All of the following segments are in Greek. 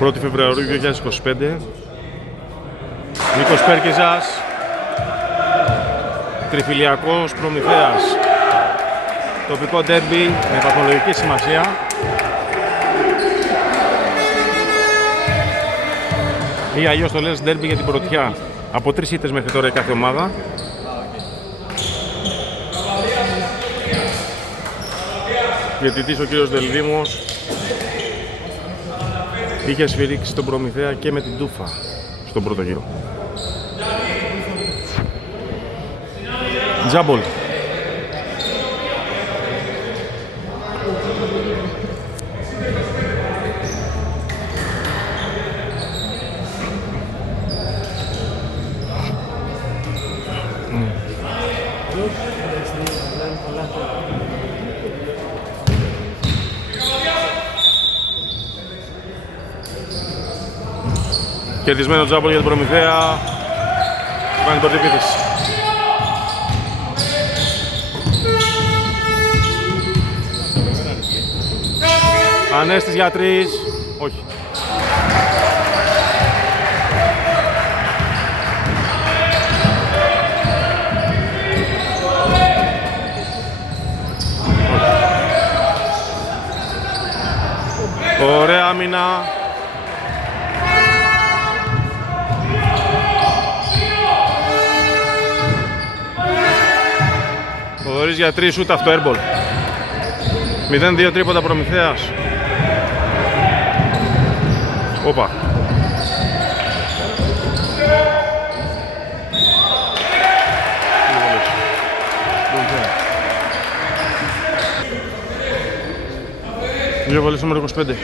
1η Φεβρουαρίου 2025. Νίκος Πέρκεζας, Τριφυλιακός Προμηθέας. Τοπικό ντέρμπι με βαθμολογική σημασία. Ή αλλιώς το λες ντέρμπι για την πρωτιά. Από 3 ήττες μέχρι τώρα η κάθε ομάδα. Διαιτητής ο κύριος Δελδήμος είχε σφυρίξει τον Προμηθέα και με την τούφα στον πρώτο γύρο. Τζάμπολ. Κερδισμένο τζάμπολ για την Προμηθέα. Κάνει την πρώτη επίθεση. Ανέστης για 3. Όχι. Ωραία άμυνα. Χωρίς για 3 σούτ αυτό airball. 0-2 τρίποτα Προμηθέας. Όπα. Δύο βολές νούμερο 25.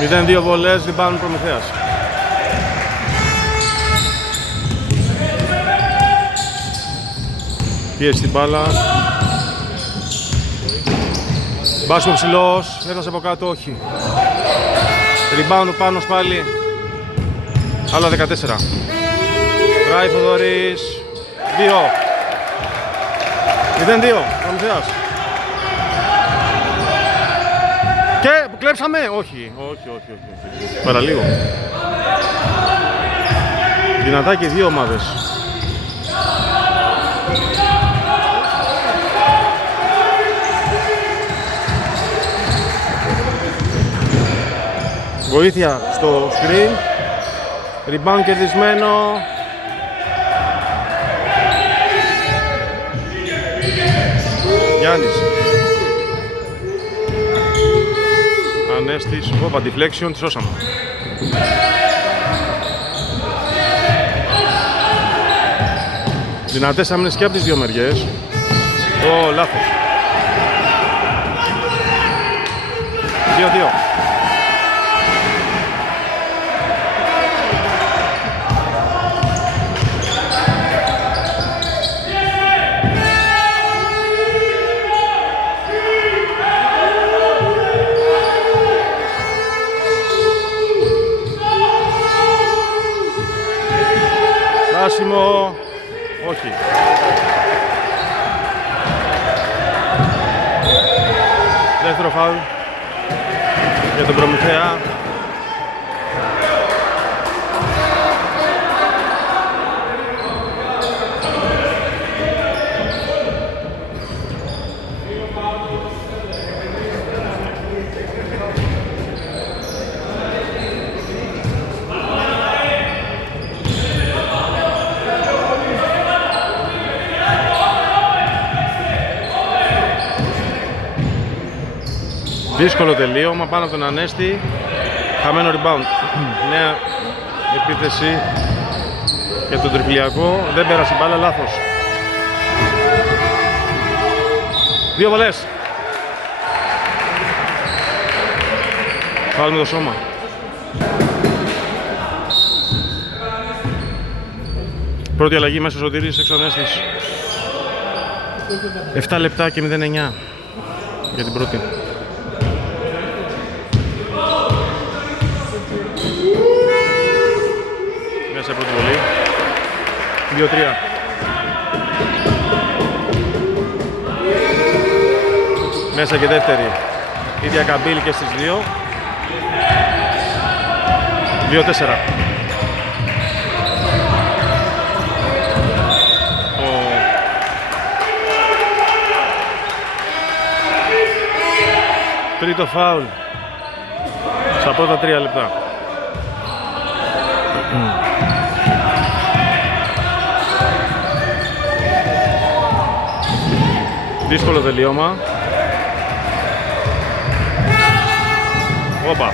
Μηδέν δύο βολές, rebound Προμηθέας. Πίεση στην μπάλα. Μπάσκο ψηλός, ένας από κάτω, όχι. Rebound ο Πάνος πάλι. Άλλα 14. Ράι Θοδωρής. 2. 0-2, Προμηθέας. Και κλέψαμε! Όχι. Παραλίγο. Δυνατά και δύο ομάδες. Βοήθεια στο screen. Rebound κερδισμένο. Γιάννης. Ανέστης, όπα, deflection, τη σώσαμε. Δυνατές άμυνες και από τις δύο μεριές. Λάθος. 2-2. Πράσιμο, όχι. Δεύτερο φάουλ για τον Προμηθέα. Δύσκολο τελείωμα πάνω από τον Ανέστη. Χαμένο rebound. Νέα επίθεση για τον Τριφυλιακό. Δεν πέρασε η μπάλα, λάθος. Δύο βολές. Φάουλ με το σώμα. Πρώτη αλλαγή μέσα στο Σωτήρης, έξω Ανέστης. 7 λεπτά και 0-9 για την πρώτη. Μέσα από την βολή. 2-3. Μέσα και δεύτερη. Ίδια καμπύλη και στις δύο. 2-4. Τρίτο φάουλ στα πρώτα 3 λεπτά. Δύσκολο τελείωμα. Όπα.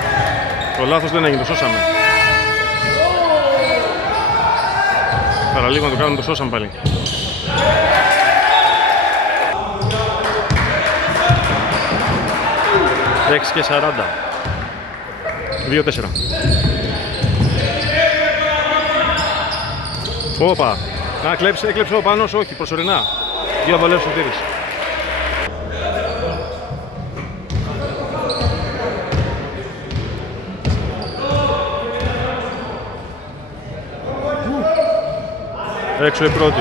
Το λάθος δεν έγινε, το σώσαμε. Παραλίγο να το κάνουμε, το σώσαμε πάλι. Έξι και 40. 2-4. Όπα. Να έκλεψε ο Πάνος, όχι, προσωρινά. 2 βολές ο Σωτήρης. Έξω η πρώτη.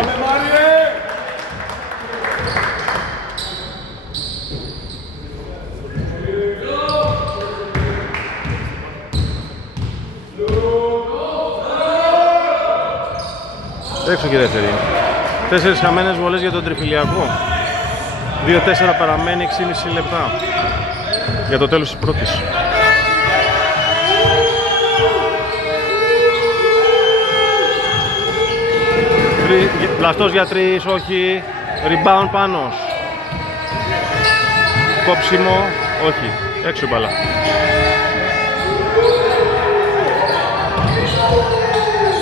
Έξω και δεύτερη. 4 χαμένες βολές για τον τριφυλιακό. 2-4 παραμένει 6,5 λεπτά για το τέλος της πρώτης. Πλαστός για 3, όχι. Rebound Πάνος. Κόψιμο, όχι. Έξω η μπάλα.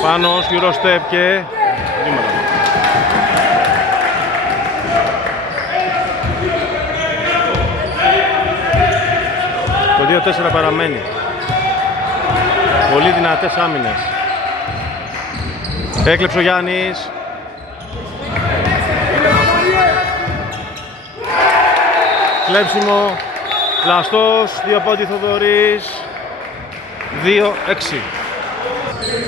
Πάνος, Euro step και βήματα. Το 2-4 παραμένει. Πολύ δυνατές άμυνες. Έκλεψε ο Γιάννης. Κλέψιμο. Πλαστός. 2 πόντι Θοδωρής. 2-6.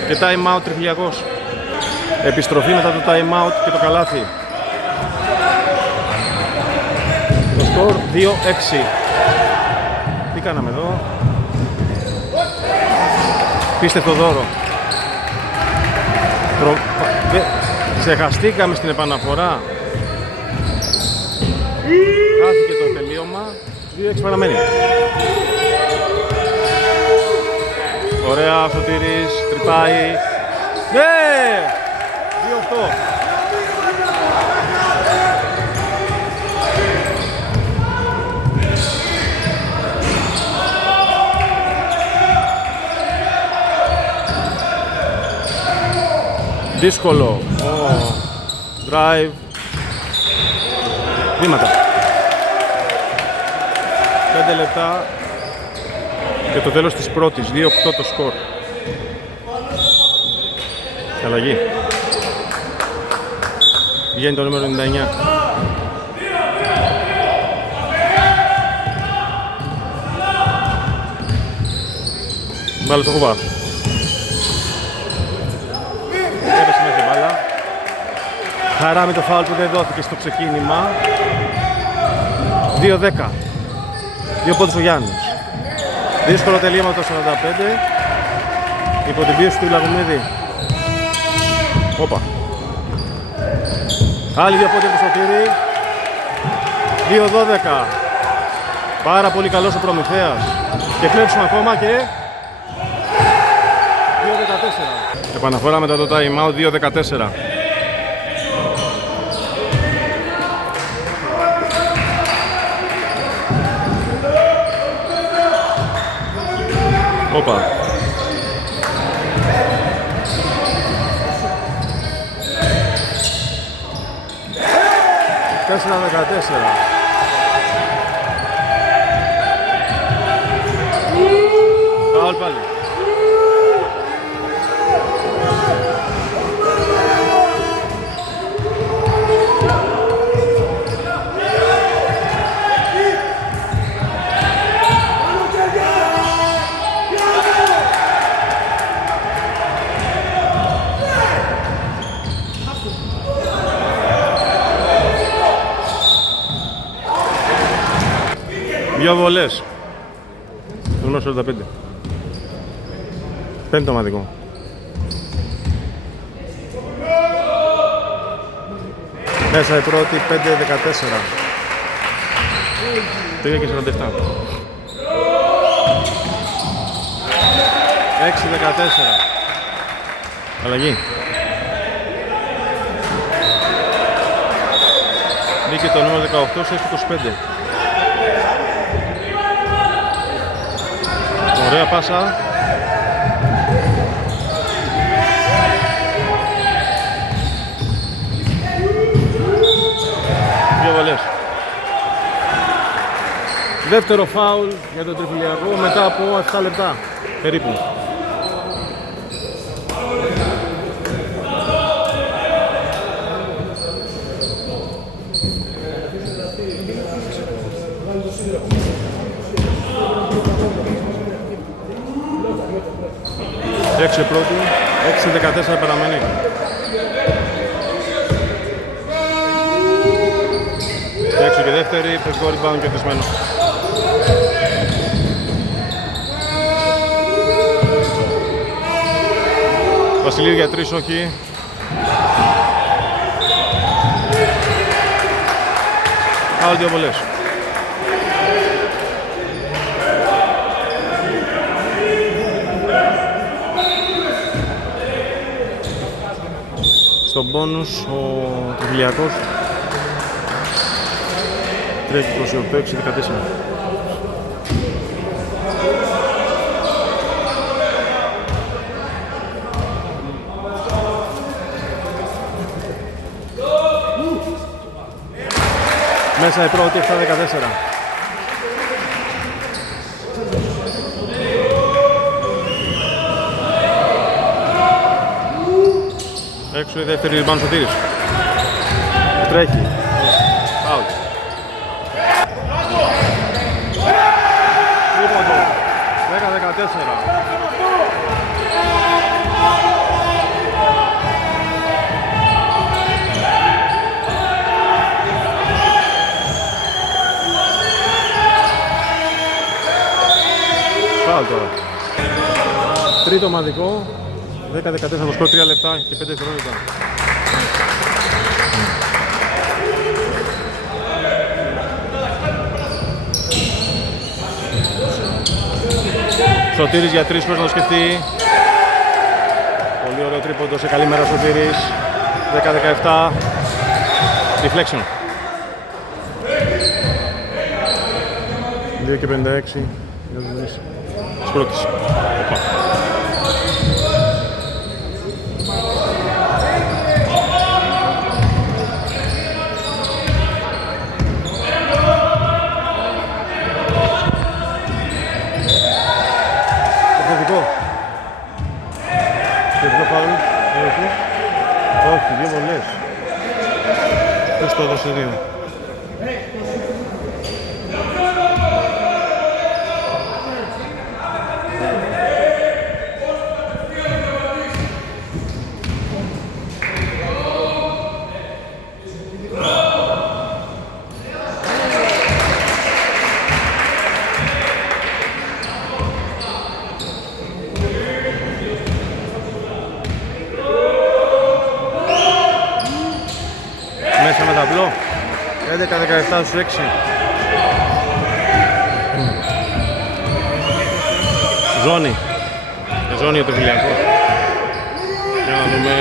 Και time out τριφυλιακός. Επιστροφή μετά το time out και το καλάθι. Το σκορ 2-6. Τι κάναμε εδώ? Πίστευτο δώρο. Ξεχαστήκαμε στην επαναφορά. Χάθηκε το τελείωμα. 2-6 παραμένει. Ωραία, Σωτήρης, τρυπάει. Ναι! 2-8. Δύσκολο. Drive. Βήματα. 5 λεπτά και το τέλος της πρώτης. 2-8 το σκορ. Αλλαγή. Βγαίνει το νούμερο 99. Βάλε το κουβά. Έπεσε μέσα η μπάλα. Χαρά με το φάουλ που δεν δόθηκε στο ξεκίνημα. 2-10. 2 πόντους ο Γιάννης. Δύσκολο τελείωμα το 45. Υπό την πίεση του Λαγουμίδη. Όπα. Άλλοι 2 πόντοι από το Σωτήρη. 2-12. Πάρα πολύ καλός ο Προμηθέας. Και κλέψουμε ακόμα και 2-14. Επαναφορά μετά το time out. 2-14. Όπα. Τέσσερα 14. Φάουλ πάλι. Δύο βολές. Νούμερο 45. Πέμπτο ομαδικό. Μέσα η πρώτη 5-14. 3 και 47. 6-14. Αλλαγή. Μπήκε το νούμερο 18 σε 25. Ωραία πάσα. Δύο βολές. Δεύτερο φάουλ για τον Τριφυλιακό μετά από 7 λεπτά περίπου. Έξι πρώτη, 6-14 παραμένει. Έξω και δεύτερη, πεζικό rebound και τεσμένο. Βασιλείου για 3, όχι. Άλλο δύο βολές. Στον πόνους ο Τριφυλιακός 3-28-6-14. Μέσα η πρώτη 7-14. Έξω η δεύτερη ριμπάουν Σωτήρης. Τρέχει. Out. Τρίποντο. 10-14. Φάουλ τώρα. Τρίτο ομαδικό. 10-14 θα σκορ 3 λεπτά και 5 δευτερόλεπτα. Σωτήρης για 3 χωρίς να το σκεφτεί. Πολύ ωραίο τρίποντο, σε καλή μέρα Σωτήρης. 10-17. Deflection. 2 και 56. Σκρότηση. Όχι, δύο βολές. Πώς το έδωσε δύο. Μέσα με ταμπλό 11-17 στους 6. Ζώνη. Ζώνη για το Φιλιακό. Για να δούμε.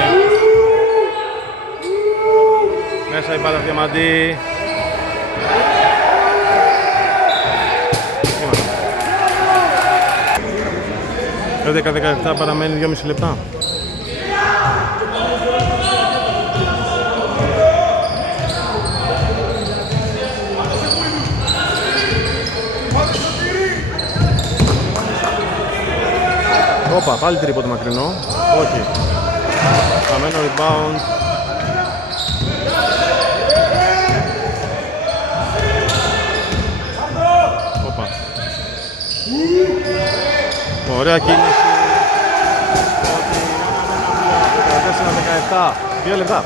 Μέσα η μπάλα Διαμαντή. 11-17 παραμένει 2,5 λεπτά. Όπα, πάλι τρίποντο μακρινό. Όχι. Χαμένο rebound. Όπα. Ωραία κίνηση. 14-17. 2 λεπτά.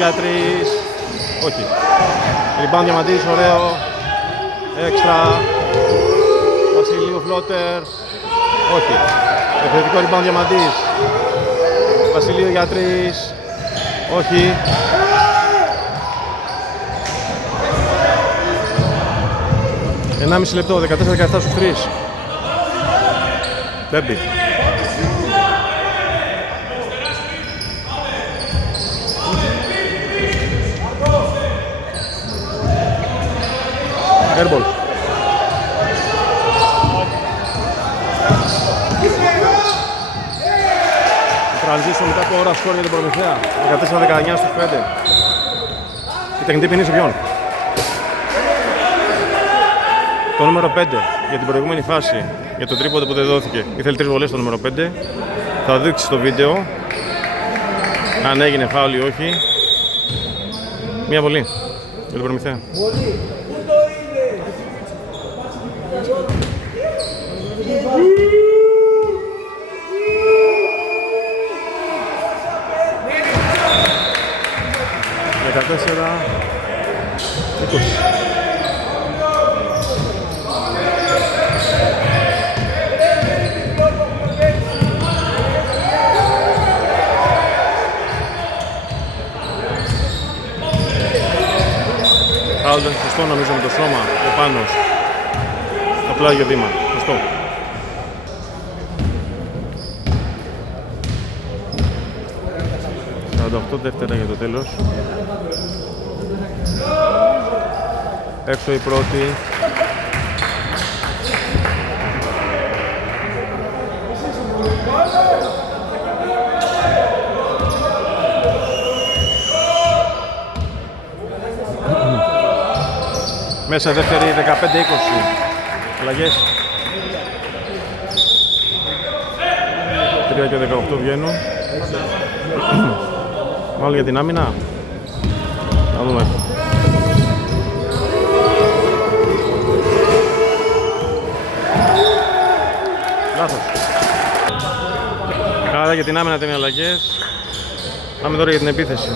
για 3. Όχι. Rebound Διαμαντής, ωραίο. Έξτρα. Βασιλείου φλότερ. Όχι. Επιθετικό rebound Διαμαντής. Βασιλείου για 3. Όχι. Ενάμιση λεπτό, 14-17 στους 3. Μπέμπι. Airball. Transition μετά από ώρα σκόρ για την Προμηθέα. 14-19 στους 5. Η τεχνητή ποινή σε ποιον? Το νούμερο 5 για την προηγούμενη φάση, για το τρίποντο που δεν δόθηκε. Ήθελε 3 βολές το νούμερο 5. Θα δείξει στο βίντεο αν έγινε φάουλ ή όχι. Μία βολή για την Προμηθέα. Για 14-20. Άλλο ήταν σωστό νομίζω με το σώμα, ο Πάνος, το πλάγιο βήμα, σωστό. ...48 δεύτερα για το τέλος. Έξω η πρώτη. Μέσα δεύτερη 15-20. Αλλαγές. 3 και 18 βγαίνουν. Μάλλον για την άμυνα. Θα δούμε. Λάθος. Άρα για την άμυνα ήταν οι αλλαγές. Πάμε τώρα για την επίθεση.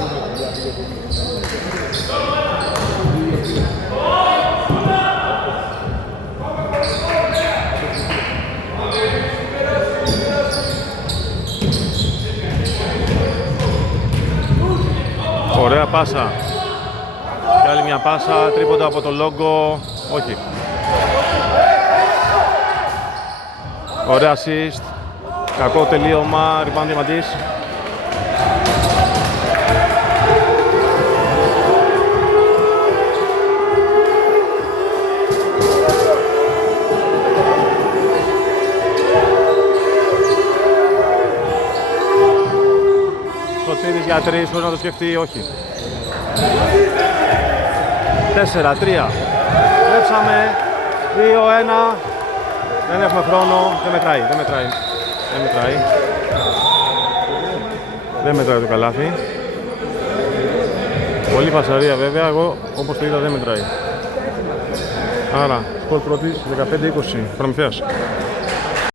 Ωραία πάσα. Και άλλη μια πάσα, τρίποντα από το Λόγκο. Όχι. Ωραία assist. Κακό τελείωμα, rebound Διαμαντής. Σωτήρης για 3, μπορεί να το σκεφτεί, όχι. 4-3. Κλέψαμε. 2-1. Δεν έχουμε χρόνο. Δεν μετράει. Δεν μετράει το καλάθι. Πολύ φασαρία βέβαια. Εγώ όπως το είδα δεν μετράει. Άρα, σκορ πρώτης 15-20. Προμηθέας.